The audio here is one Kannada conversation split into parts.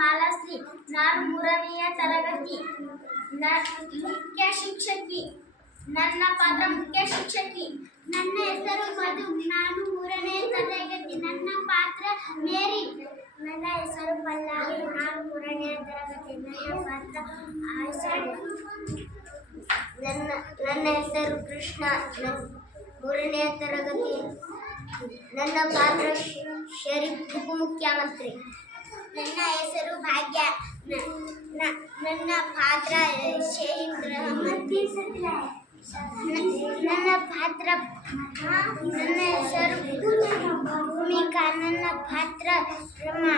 ಮಾಲಾಶ್ರೀ. ನಾನು 3ನೇ ತರಗತಿ. ಮುಖ್ಯ ಶಿಕ್ಷಕಿ. ನನ್ನ ಪಾತ್ರ ಮುಖ್ಯ ಶಿಕ್ಷಕಿ. ನನ್ನ ಹೆಸರು ಮಧು. ನಾನು 3ನೇ ತರಗತಿ. ನನ್ನ ಪಾತ್ರ ಮೇರಿ. ನನ್ನ ಹೆಸರು ಪಲ್ಲವಿ. ನಾನು 3ನೇ ತರಗತಿ. ನನ್ನ ಪಾತ್ರ ಆಯಿಷಾ. ನನ್ನ ಹೆಸರು ಕೃಷ್ಣ. 3ನೇ ತರಗತಿ. ನನ್ನ ಪಾತ್ರ ಶರೀಫ್ ಉಪಮುಖ್ಯಮಂತ್ರಿ. ನನ್ನ ಹೆಸರು ಭಾಗ್ಯ. ನನ್ನ ಪಾತ್ರ ಶೇಖ್ ರಹಮತ್. ನನ್ನ ಪಾತ್ರ ನನ್ನ ಹೆಸರು ಭೂಮಿಕಾ. ನನ್ನ ಪಾತ್ರ ರಮಾ.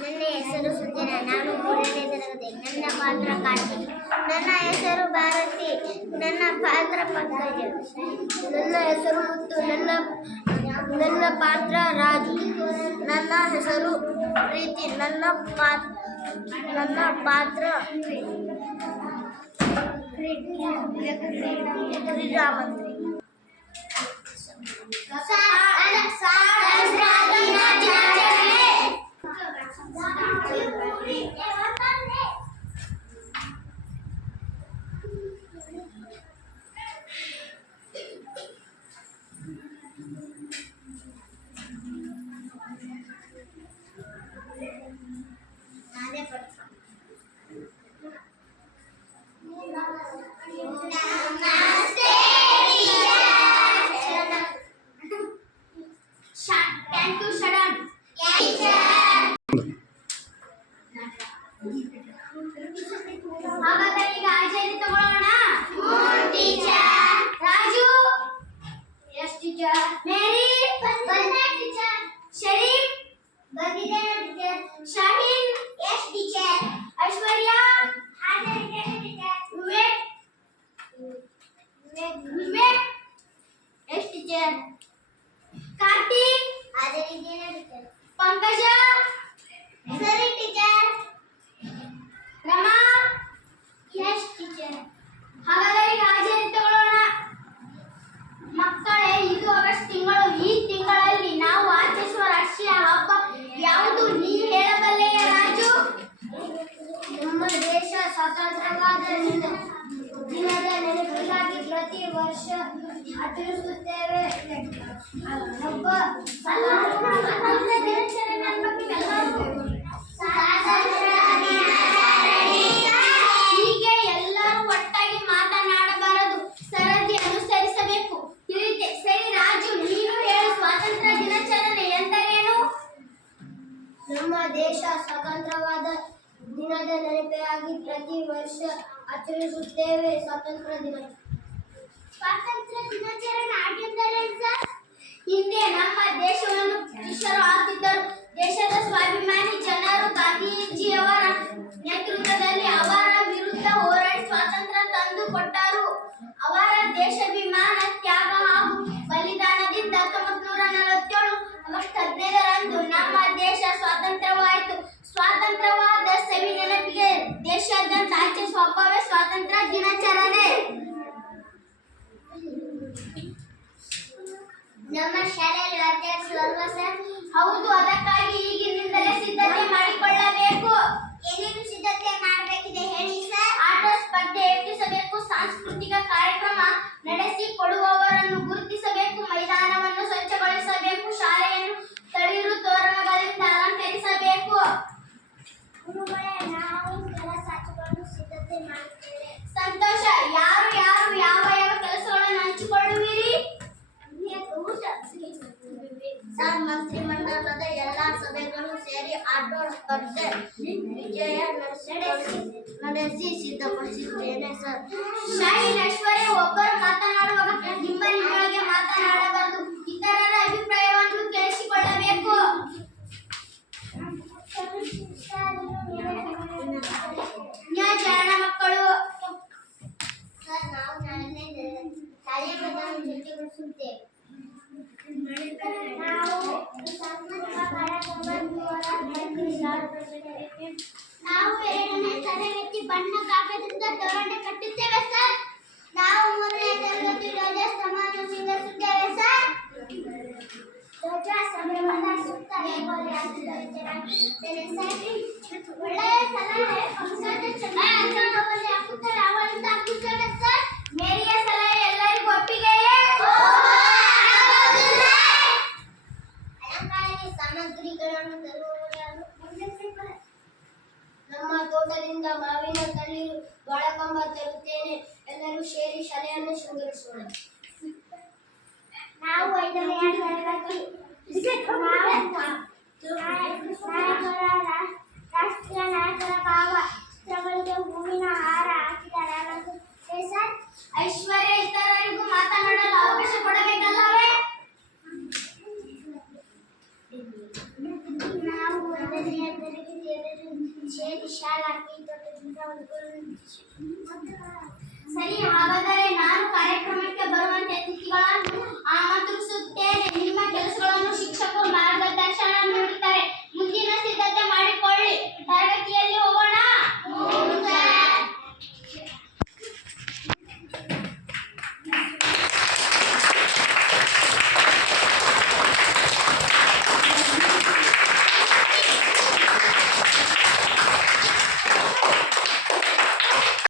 ನನ್ನ ಹೆಸರು ಸುಂದರ. ನಾನು 3ನೇ ತರಗತಿ. ನನ್ನ ಪಾತ್ರ ಕಾರ್ತಿಕ್. ನನ್ನ ಹೆಸರು ಭಾರತಿ. ನನ್ನ ಪಾತ್ರ ಪಂಕಜ. ನನ್ನ ಹೆಸರು ಮುತ್ತು. ನನ್ನ ಪಾತ್ರ ರಾಜು. ನನ್ನ ಹೆಸರು ಪ್ರೀತಿ. ನನ್ನ ಪಾತ್ರ ಕ್ರೀಡಾಮಂತ್ರಿ. ಹಾಗಾದರೆ ಈಗ ಆಚರಣೆ ತಗೊಳ್ಳೋಣ. ರಾಜು. Yes teacher. ಮೇರಿ. ಬಂದೆ ಟೀಚರ್. ಶರೀಫ್. ಬಂದಿದೆ teacher. Shaheen. Yes teacher. Aishwarya. ಹಾಜರಿದೆ teacher. Vivek. Yes teacher. Karthik. ಹಾಜರಿದೆ ಟೀಚರ್. ಪಂಕಜ. ಸರಿ ಟೀಚರ್. ರಮಾ. Yes teacher. ಹಾಗಾದರೆ ಈಗ ಆಚರಣೆ ತಗೊಳ್ಳೋಣ. ಮಕ್ಕಳೇ, ಇದು ಆಗಸ್ಟ್ ತಿಂಗಳು. ಈ ತಿಂಗಳಲ್ಲಿ ನಾವು ಆಚರಿಸುವ ರಾಷ್ಟ್ರೀಯ ಹಬ್ಬ ಯಾವುದು? ನೀ ಹೇಳಬಲ್ಲೆಯ ರಾಜು? ನಮ್ಮ ದೇಶ ಸ್ವತಂತ್ರವಾದ ದಿನದ ನೆನಪಿಗಾಗಿ ಪ್ರತಿ ವರ್ಷ ಆಚರಿಸುತ್ತೇವೆ. ಹಬ್ಬ ಸ್ವಾತಂತ್ರ್ಯ ದಿನಾಚರಣೆ ಅನ್ಬೇಕು ಎಲ್ಲರೂ. ಹೀಗೆ ಎಲ್ಲರೂ ಒಟ್ಟಾಗಿ ಮಾತನಾಡಬಾರದು. ಸರದಿ ಅನುಸರಿಸಬೇಕು. ತಿಳಿತೆ? ಸರಿ ರಾಜು, ನೀನು ಹೇಳು. ಸ್ವಾತಂತ್ರ್ಯ ದಿನಾಚರಣೆ ಎಂದರೇನು? ನಮ್ಮ ದೇಶ ಸ್ವತಂತ್ರವಾದ ದಿನದ ನೆನಪಿಗಾಗಿ ಪ್ರತಿ ವರ್ಷ ಆಚರಿಸುತ್ತೇವೆ. ಸ್ವಾತಂತ್ರ್ಯ ದಿನಾಚರಣೆ ಆಗಿದ್ದರೆ ಸರ್, ಹಿಂದೆ ನಮ್ಮ ದೇಶವನ್ನು ಬ್ರಿಟಿಷರು ಆಳ್ತಿದ್ದರು. ದೇಶದ ಸ್ವಾಭಿಮಾನಿ ಜನರು ಗಾಂಧೀಜಿಯವರ ನೇತೃತ್ವದಲ್ಲಿ ಅವರ ವಿರುದ್ಧ ಹೋರಾಡಿ ಸ್ವಾತಂತ್ರ್ಯ ತಂದು ಕೊಟ್ಟರು. ಅವರ ದೇಶಾಭಿಮಾನ, ತ್ಯಾಗ ಹಾಗೂ ಬಲಿದಾನದಿಂದ 1947 ಆಗಸ್ಟ್ 15ರಂದು ನಮ್ಮ ದೇಶ ಸ್ವಾತಂತ್ರ್ಯವಾಯಿತು. ಸ್ವಾತಂತ್ರ್ಯವಾದ ಸವಿ ನೆನಪಿಗೆ ದೇಶಾದ್ಯಂತ ಆಚರಿಸುವ ಹಬ್ಬವೇ ಸ್ವಾತಂತ್ರ್ಯ ದಿನಾಚರಣೆ. ನಮ್ಮ ಶಾಲೆಯಲ್ಲಿ ಆಚರಿಸುವ ಸರ್. ಹೌದು, ಅದಕ್ಕಾಗಿ ಈಗಿನಿಂದಲೇ ಸಿದ್ಧತೆ ಮಾಡಿಕೊಳ್ಳಬೇಕು. ಏನೇನು ಸಿದ್ಧತೆ ಮಾಡಬೇಕಿದೆ ಹೇಳಿ ಸರ್. ಆಟ ಸ್ಪರ್ಧೆ ಏರ್ಪಡಿಸಬೇಕು. ಸಾಂಸ್ಕೃತಿಕ ಕಾರ್ಯಕ್ರಮ ನಡೆಸಿಕೊಡುವವರನ್ನು ಗುರುತಿಸಬೇಕು. ಮೈದಾನವನ್ನು ಸ್ವಚ್ಛಗೊಳಿಸಬೇಕು. ಶಾಲೆಯನ್ನು ತಳಿರು ತೋರಣಗಳಿಂದ ಅಲಂಕರಿಸಬೇಕು. ಗುರುಗಳೇ, ನಾವು ಕೆಲಸಗಳನ್ನು ಸಿದ್ಧತೆ ಮಾಡುತ್ತೇವೆ. ಸಂತೋಷ. ಯಾರು ಯಾರು ಯಾವ ಯಾವ ಕೆಲಸಗಳನ್ನು ಹಂಚಿಕೊಳ್ಳುವಿರಿ? ಸರ್, ಮಂತ್ರಿಮಂಡಲದ ಎಲ್ಲಾ ಸಭೆಗಳು ಸೇರಿ ಆಟೋ ಸ್ಪರ್ಧೆ ವಿಜಯ ನಡೆಸಿ ಸಿದ್ಧಪಡಿಸಿದ್ದೇನೆ ಸರ್. ಶಾಹೀನ್, ಐಶ್ವರ್ಯ ಒಬ್ಬರು ಮಾತನಾಡುವಾಗ ನಿಮ್ಮೊಳಗೆ ಮಾತನಾಡಬಾರದು. ಇತರರ ಅಭಿಪ್ರಾಯವನ್ನು ಕೇಳಿಸಿಕೊಳ್ಳಬೇಕು. ನ್ಯಾಯಚಾರಣ ಮಕ್ಕಳು. ಸರ್, ನಾವು ನಾಳೆ ಶಾಲೆಯ ಮೈದಾನ ಸ್ವಚ್ಛಗೊಳಿಸುತ್ತೇವೆ. ನಾವು 2ನೇ ತರಗತಿ ಬಣ್ಣ ಕಾಗದದಿಂದ ತೋರಣ ಕಟ್ಟುತ್ತೇವೆ ಸರ್. ನಾವು 3ನೇ ತರಗತಿ ಧ್ವಜಸ್ತಂಭವನ್ನು ಸಿಂಗರಿಸುತ್ತೇವೆ ಸರ್. ಧ್ವಜ ಸಂಭ್ರಮದ ಸುತ್ತ ರಂಗೋಲಿ ಹಾಕುತ್ತೇನೆ ಸರ್. ಒಳ್ಳೆಯ ಸಲಹೆ ಪಕ್ಷದ ಚೆನ್ನಾಗಿ ರಂಗೋಲಿ ಹಾಕುತ್ತಾರೆ ಅವರಿಂದ ಹಾಕುತ್ತಾರೆ ಸರ್. ಮೇರಿಯ ಸಲಹೆ ಎಲ್ಲರಿಗೂ ಒಪ್ಪಿಗೆಯೇ? ಅಲಂಕಾರಕ್ಕೆ ಸಾಮಗ್ರಿಗಳನ್ನು ತರುವವರು ಯಾರು? ನಮ್ಮ ತೋಟದಿಂದ ಮಾವಿನ ತಳಿರು ಬಾಳಕಂಬ ತರುತ್ತೇನೆ. ಎಲ್ಲರೂ ಸೇರಿ ಶಾಲೆಯನ್ನು ಶೃಂಗರಿಸೋಣ. ನಾವು 5ನೇ ತರಗತಿ ರಾಷ್ಟ್ರೀಯ ನಾಯಕರ ಭಾವಚಿತ್ರಗಳಿಗೆ ಹೂವಿನ ಹಾರ ಹಾಕಿದ್ದಾರೆ ಸರ್. ಐಶ್ವರ್ಯ ಇತರರಿಗೂ ಮಾತನಾಡಲು ಅವಕಾಶ ಕೊಡಬೇಕಲ್ಲವೇ? ನಾವು 1ನೇ ತರಗತಿಯಲ್ಲಿ ಸೇರಿ ಶಾಲಾಕಿ ತೋಟದಿಂದ ಸರಿ, ಹಾಗಾದರೆ ನಾನು ಕಾರ್ಯಕ್ರಮಕ್ಕೆ ಬರುವಂತೆ ಅತಿಥಿಗಳನ್ನು ಆಮಂತ್ರಿಸುತ್ತೇನೆ.